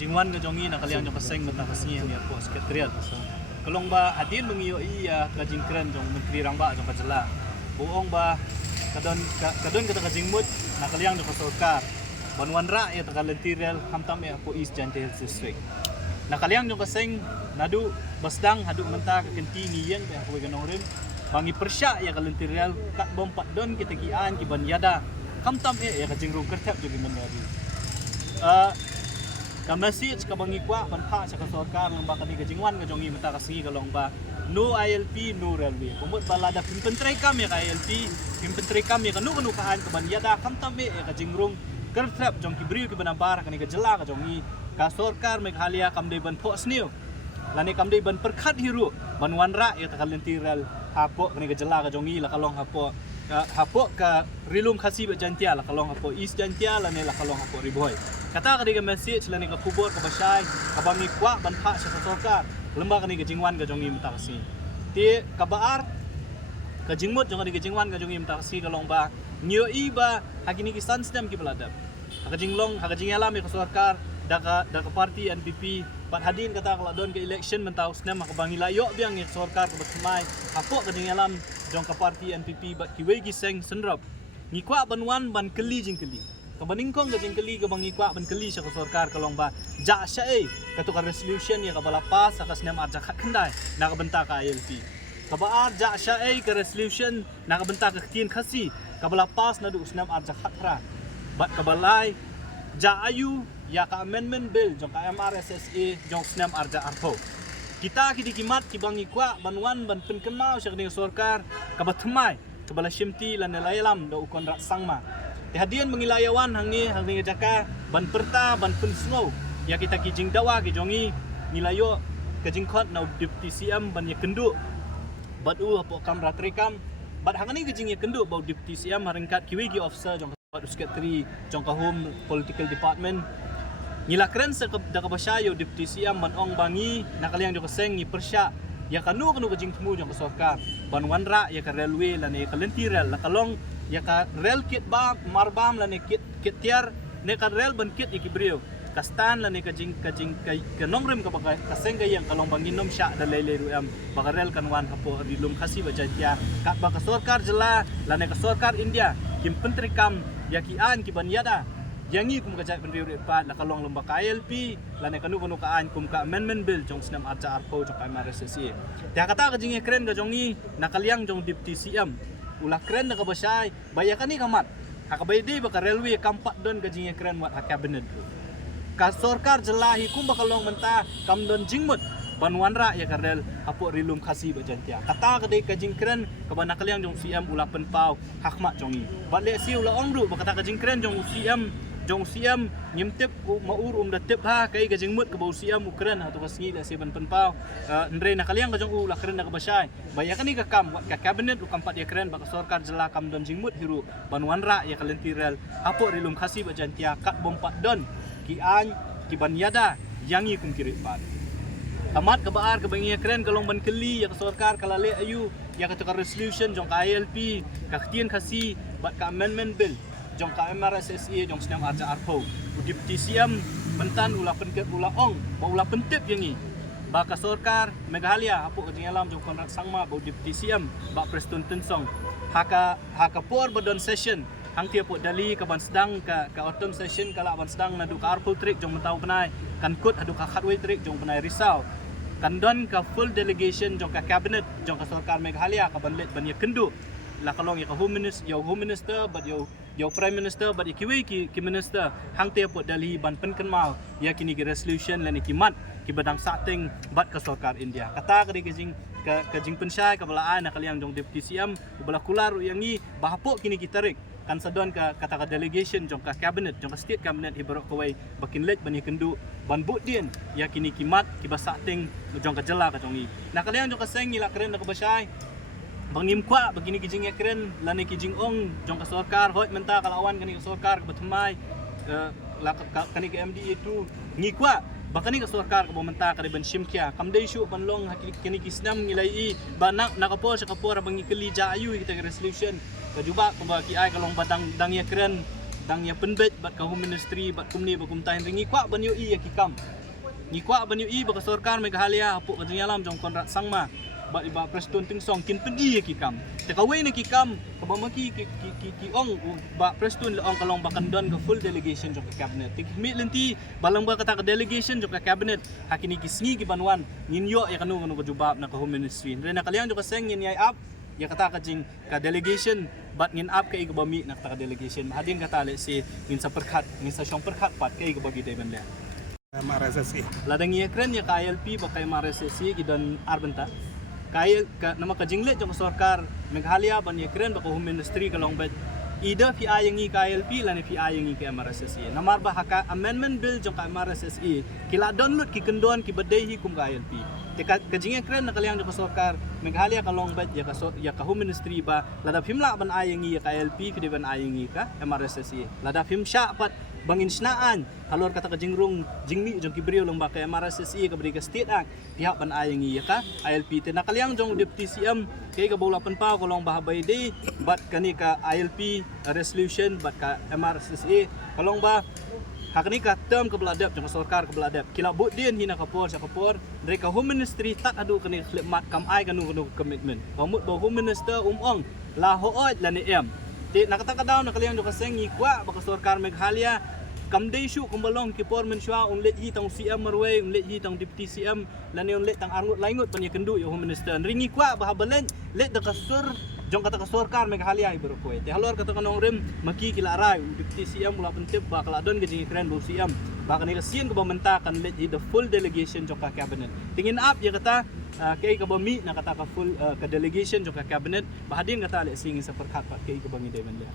jingwan ga jongi na kaliang jong kaseng bentang kasih ni po sekretariat kalong ba hadin mengiyo iya ka jingkren jong menteri rang ba jong kajela buong ba kadon kata kajingmut na kaliang jong kasorkar banwan ra ya ta kalentirel hamtam ya po East Jantel District na kaliang jong kaseng nadu basdang hadu menta ka kenti niyen ba ko ganong rin bangi persya ya kalentirel kat bom pat don kita gian ki ban yada hamtam ya kajingrung kertap jogi menari kamasi ka bangi kwa ban pha sa kasorkar lang ba kani ka jingwan ka jongi mata kasi kalong ba no ILP no railway kumot balada pimpentray kam ya ka ILP pimpentray kam ya kanu kaan ka ban yada kamtam ya ka jingrung kertrap jong kibriu ki banabara kani ka jela ka jongi kasorkar meghalia kam de ban pho sniu lani kam de ban perkhat hiru ban wanra ya ta kalentiral hapo kani ka jela ka jongi la kalong hapo ka rilum khasi ba jantia la kalong hapo East Jantia la ne la kalong hapo riboy kata ka diga message la ne ka kubor ka basay ka bangi kwa ban pha sa kasorkar lemba kani ka jingwan ka jongi mata kasi ti kabaar ka jingmut jong kani ka jingwan ka jongi mata kasi kalong ba nyo iba hagini ki sansdam ki baladap ka jinglong ka jingalam ka kasorkar da ka party NPP bat hadin kata kala don ke election mentau snem ka bangi layo biang ni kasorkar ka batmai hapo ka jingalam jong ka party NPP bat ki wegi seng senrap ni kwa banwan ban keli jingkeli ka baningkong ka jingkeli ka bangi kwa ban keli sa kasorkar kalong ba ja sya ka to ka resolution ya ka balapas sa kasnem arja khat khandai na ka benta ka ILP ka baar ja sya ka resolution na ka benta ka ktin khasi ka balapas na du snem arja khat ra bat ka balai ja ayu ya ka amendment bill jong ka MRSSA jong snem arja arpo kita ki dikimat ki bangi kwa banwan ban penkemau sa kini kasorkar ka bathmai ka bala shimti lan laylam do ukon ra sangma hadian mengilayawan hangi jaka ban perta ban pensnow ya kita kijing dawa ki jongi nilayo ka jingkhot na deputy CM ban ya kendu bat po kam ratrekam bat hangani kijing ya kendu bau deputy CM haringkat kiwigi officer jong ka secretary jong ka home political department nilakren sa da ka basyayo deputy CM ban ong bangi nakaliang jo kaseng ni persya ya kanu ka jing temu jong ka sorkar ban wanra ya ka railway lan ya kalentirel la kalong ya ka rel kit ba marbam la ne kit tiar ne ka rel ban kit ikibrio kastan la ne ka jing ka nomrem ka baga kaseng ga yang kalong bangin nom sya da lele ruam baga rel kanwan hapo rilum khasi ba jantia ka ba ka sorkar jela la ne ka sorkar India kim pentri kam ya ki an ki ban yada yangi kum ka jai benriu pat la kalong lomba ka ILP la ne kanu kaan kum ka amendment bill jong snam arja arpo jong ka MRSSA ta kata ka jing kren ga jongi nakaliang jong deputy CM ulah keren na kabasay bayakan ni kamat hakabaydi baka railway kampat don gajing keren wat cabinet ka sorkar jelahi kum bakalong menta kam don jingmut banwanra ya karel hapo rilum khasi ba jantia kata kadai kajing keren ka banakaliang jong CM ulah penpau hakmat jongi batle si ulah ongru baka kajing keren jong CM nyimtip maur datip ha kai gajing mut ka bau CM ukren atau kasngi da seban penpau ndre nakaliang ka jong ulah keren na kabasay bayakan ni ka kam wat ka cabinet u kampat ya keren baka sorkar jela kam don jingmut hiru banwanra ya kalentirel hapo rilum khasi ba jantia kat bompat don ki an ki ban yada yangi kum kirit pat amat kabaar ka bangi keren kalong ban keli ya ka sorkar kalale ayu ya ka resolution jong ka ILP ka ktien khasi bat ka amendment bill jong ka MRSSA jong snam arja arpo deputy CM bentan ulah penket ulah ong ba ulah pentip yangi ba ka sorkar Meghalaya hapo ka jingalam jong kontrak sangma ba deputy CM ba Preston Tensong haka por badon session hang tiap po dali ka ban sedang ka autumn session kala ban sedang nadu ka arpo trick jong mentau penai kan kut adu ka khatway trick jong penai risau kan don ka full delegation jong ka cabinet jong ka sorkar Meghalaya ka banlet ban ya kendu la kalong ya ka home minister but yo prime minister but ikiwi ki minister hang te po dali ban penken mau ya kini ki resolution lan ikimat ki badang sating bat ka sorkar India kata ka jing pensai ka balaan na kaliang jong deputy CM ubala kular yangi bahapo kini ki tarik kan sadon ka kata ka delegation jong ka cabinet jong ka state cabinet ibarok kawai bakinlet ban kendu ban budin ya kini kimat ki basating jong ka jela ka jongi na kaliang jong ka seng ila kren na ka basay bangim kwa begini kijing ekren lani kijing ong jong ka sorkar hoi menta kalawan kani ka sorkar ka batmai kani ka MDA tu ngi kwa bakani ka sorkar ka bomenta ka riban shimkya kamdai shu banlong kani kisnam ngilai ba nakapor sa kapor bangi kelija ayu kita resolution ka juba ka ba ki ai kalong batang dang ekren dang ya penbet bat ka home ministry bat kumni bakum tahin ringi kwa banyu I ya kikam ngi kwa banyu I ba ka sorkar Meghalaya apu ka jingalam jong konrat sangma bat iba preston ting song kin pen I ya kikam te ka we ni kikam ka ba maki ki ong ba preston le ong kalong ba kandon ka full delegation jong ka cabinet tik mi lenti balang ba kata ka delegation jong ka cabinet hakini kisngi ki banwan nginyo ya kanu ka jubab na ka home ministry re na kalyang jong ka seng ngin yai up ya kata ka jing ka delegation bat ngin up kay gabami nak ta ka delegation hadin kata le si ngin sa perkhat ngin sa syong perkhat pat kay gabagi day man le MRSSE ladang ye kren ya KLP ba kay MRSSE gidan arbenta kay ka nama ka jinglet jong sarkar Meghalaya ban ye kren ba ko home ministry kalong bet ida fi ayangi KLP lan fi ayangi ke MRSSE namar ba haka amendment bill jong ka MRSSE kila download ki kendon ki badai kum KLP te ka jinge kren na kalyang jong sarkar Meghalaya kalong bet ya ka home ministry ba lada himla ban ayangi ya KLP fi ban ayangi ka MRSSE lada him sya pat bangin snaan halor kata ka jingrung jingmi jong kibriyo lang ba kay MRSSE ka bari ka state act diha ban ayangi ka ILP te nakalyang jong deputy CM kay ka bulapan pa ko long bahabay day but kani ka ILP resolution but ka MRSSE kalong ba hakani ka term ka beladap jong sarkar ka beladap kilabut din hina kapor sa kapor dari ka home ministry tat adu kani khlemat kam ai kanu commitment pamut ba home minister ong la hoot la ni em ti nakataka daw nakalyang jong kaseng ikwa ba ka sarkar Meghalaya kamday shu kumbalong kipor men shwa let hi tong CM marway let hi tong deputy CM lan yon let tang arngut laingut pan yakendu yo home minister ringi kwa bahabalen let da kasur jong kata ka sarkar Meghalaya ibro ko te halor kata kanong rem maki kila aray deputy CM mula pentip ba kala don gajing kren bo CM ba kanila sien ko ba menta kan let hi the full delegation jong ka cabinet tingin up ya kata kay ka ba mi na kata ka full ka delegation jong ka cabinet bahadin kata le singin sa perkat pa kay ka ba mi demen le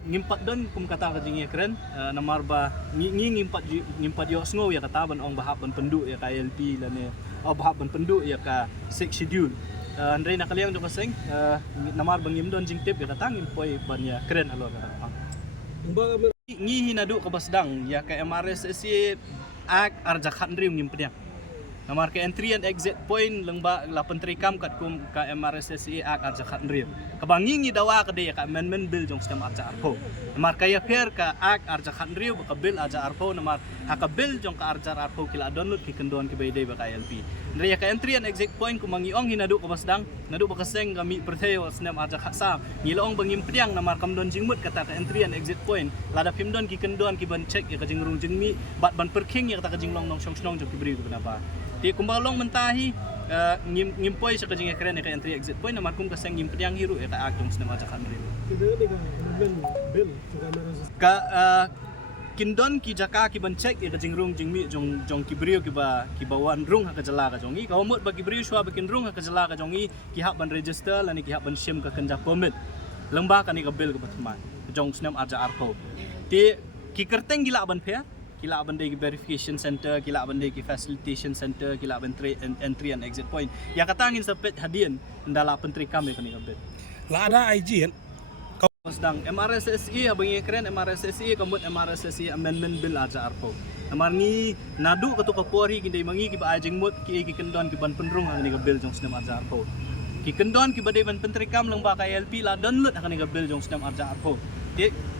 ngimpat don kum kata ka jingi kren namar ba ngimpat yo sngo ya kataban ong bahaban pendu ya KLP lan ya bahaban pendu ya ka 6 schedule andre nakalyang do kaseng namar bangim don jing tip ya katang impoy ban ya kren alo kata ngi hinadu ka basdang ya ka MRSSE ak arja khandrim ngimpnya namar ka entry and exit point lengba lapan trikam kat kum ka MRSSE ak arja khandrim kabangingi dawa ka de ka amendment bill jong sistem arja arpo namar kaya fair ka ak arja khandrim ka bill arja arpo namar haka bill jong ka arja arpo kila download ki kendon ki bayday ba KLP ndre ka entry and exit point kumangiong hinadu ka basdang nadu ba kaseng kami perteo sistem arja khasa ngilaong bangim pediang namar kamdon jingmut kata ka entry and exit point lada pimdon ki kendon ki ban check ya ka jingrung jingmi bat ban perking ya kata ka jinglong nong song snong jong ki bri ko napa ti kumbalong mentahi ngimpoy sa kajing ekran ka entry exit point namar kum kaseng ngimpiang hiru eta akong sinema sa kanri ka kindon ki jaka ki ban check ya kajing rung jingmi jong kibrio ki ba wan rung ha kajala ka jongi ka homot ba kibrio shwa ba kin rung ha kajala ka jongi ki hak ban register lani ki hak ban sim ka kanja permit lembah kani ka bill ka batman jong sinem arja arpo ti ki kerteng gila ban phe kila bande ki verification center kila bande ki facilitation center kila bande entry and exit point ya katangin sa pet hadian ndala pentri kami kani kabet la ada IG yan sedang MRSSE abang keren MRSSE kamut MRSSE amendment bill aja arpo namar ni nadu katu kapori kindai mangi ki ba ajing mut ki kendon ki ban penrung ani ka bill jong sinem aja arpo ki kendon ki badai ban pentri kam lang ba KLP la download akani ka bill jong sinem aja arpo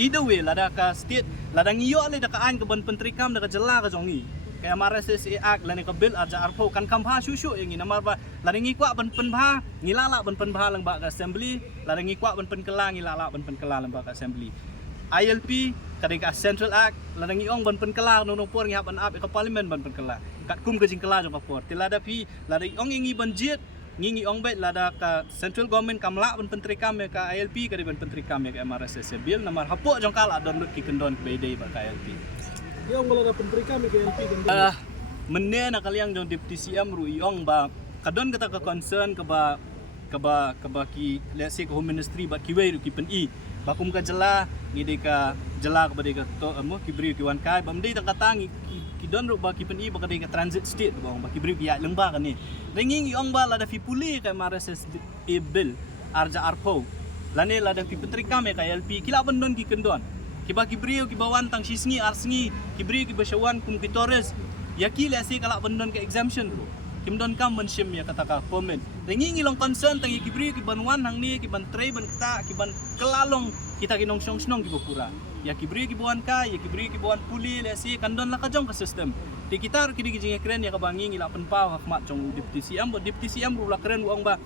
either way lada ka state ladang iyo ale da kaan ka ban pentrikam da ka jela ka jongi kaya MRSSE act lani ka bill arja arpo kan kam ha shushu yang namar ba ladang ikwa ban penbha ngilala ban penbha lang ba ka assembly ladang ikwa ban penkela ngilala ban penkela lang ba ka assembly ILP kadang ka central act ladang iong ban penkela nong por ngi ban up ka parliament ban penkela kat kum ka jingkela jong ka por tilada pi ladang iong ngi ban jet ngingi ong bet lada ka central government kamla ban pentri kam ka ILP ka ban pentri kam ka MRSSE bill namar hapo jong kala download ki kendon ka bayday ba ka ILP yung wala na pentri kami ka ILP menne na kalyang jong deputy CM ru iong ba kadon kata ka concern ka ba ki let's say ka home ministry ba ki way ru ki pen I bakum ka jela ngide ka jela ka badai ka to mo ki bri ki wan kai bamdei ta katangi ki don ru ba ki pen I ba ka ka transit state ba ki bri ki ya lengba ka ni ringing iong ba lada fi puli ka MRSSE bill arja arpo lane lada fi petri kame ka LP kila bandon ki kendon ki ba ki bri ki bawan tang sisngi arsngi ki bri ki basyawan kum ki torres yaki lesi kala bandon ka exemption ru kimdon kam mensim ya kata ka permit ringing ilong concern tang ki bri ki banwan hang ni ki ban tray ban kata ki ban kelalong kita kinong song snong ki bopura ya kibri kibuan ka ya kibri kibuan puli le si kandon la ka jong ka system di kita kini gijing keren ya ka bangi ngila pen pau hak mat jong deputy CM ru la keren uang ba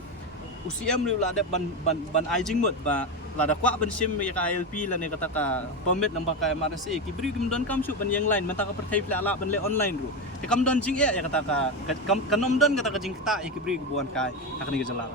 UCM ru la ada ban ajing mut ba la da kwa ban sim ya ka ILP la ne kata ka permit nang pakai MRSA kibri kimdon kam su ban yang lain mata ka pertai pla la ban le online ru kamdon jing ya kata ka kanom don kata ka jing ta ya kibri kibuan kai hak ni gejala